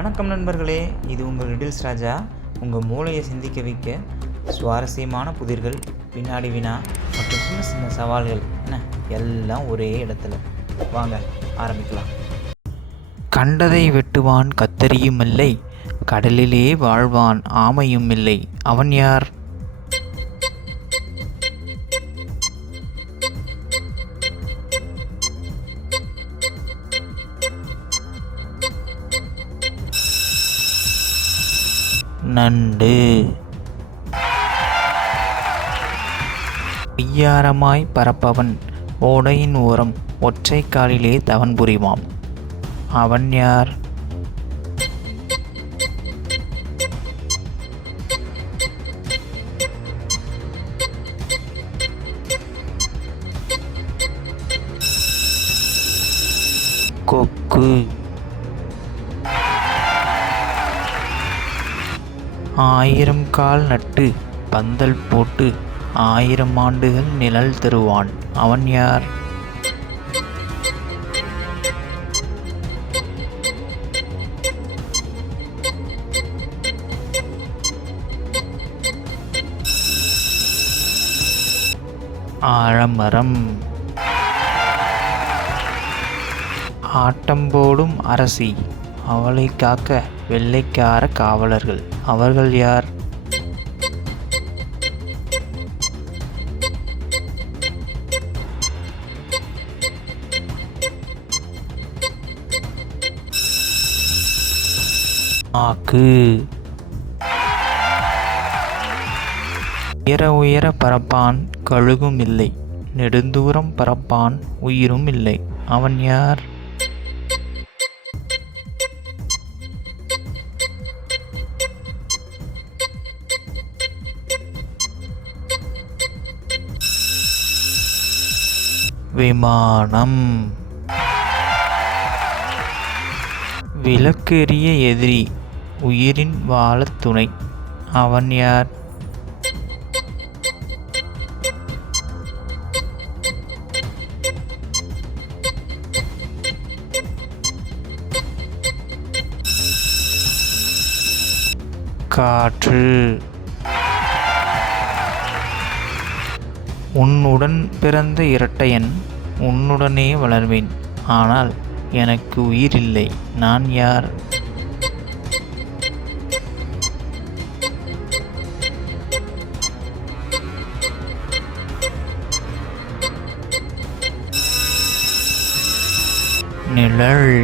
வணக்கம் நண்பர்களே, இது உங்கள் லிட்டில்ஸ் ராஜா. உங்கள் மூளையை சிந்திக்க வைக்க சுவாரஸ்யமான புதிர்கள், வினாடி வினா மற்றும் சின்ன சின்ன சவால்கள் எல்லாம் ஒரே இடத்துல. வாங்க ஆரம்பிக்கலாம். கண்டதை வெட்டுவான் கத்தரியும் இல்லை, கடலிலே வாழ்வான் ஆமையும் இல்லை. அவன் யார்? நண்டு. ஒய்யாரமாய் பறப்பவன் ஓடையின் ஓரம் ஒற்றை காலிலே தவன் புரிவான். அவன் யார்? கொக்கு. 1000 கால் நட்டு பந்தல் போட்டு 1000 ஆண்டுகள் நிழல் தருவான். அவன் யார்? ஆலமரம். ஆட்டம் போடும் அரசி, அவளை காக்க வெள்ளைக்கார காவலர்கள். அவர்கள் யார்? ஆக்கு. உயர உயர பறப்பான், கழுகும் இல்லை. நெடுந்தூரம் பறப்பான், உயிரும் இல்லை. அவன் யார்? விமானம். விளக்கெரிய எதிரி, உயிரின் வாழத் துணை. அவன் யார்? காற்று. உன்னுடன் பிறந்த இரட்டையன், உன்னுடனே வளர்வேன். ஆனால் எனக்கு உயிர் இல்லை. நான் யார்? நிழல்.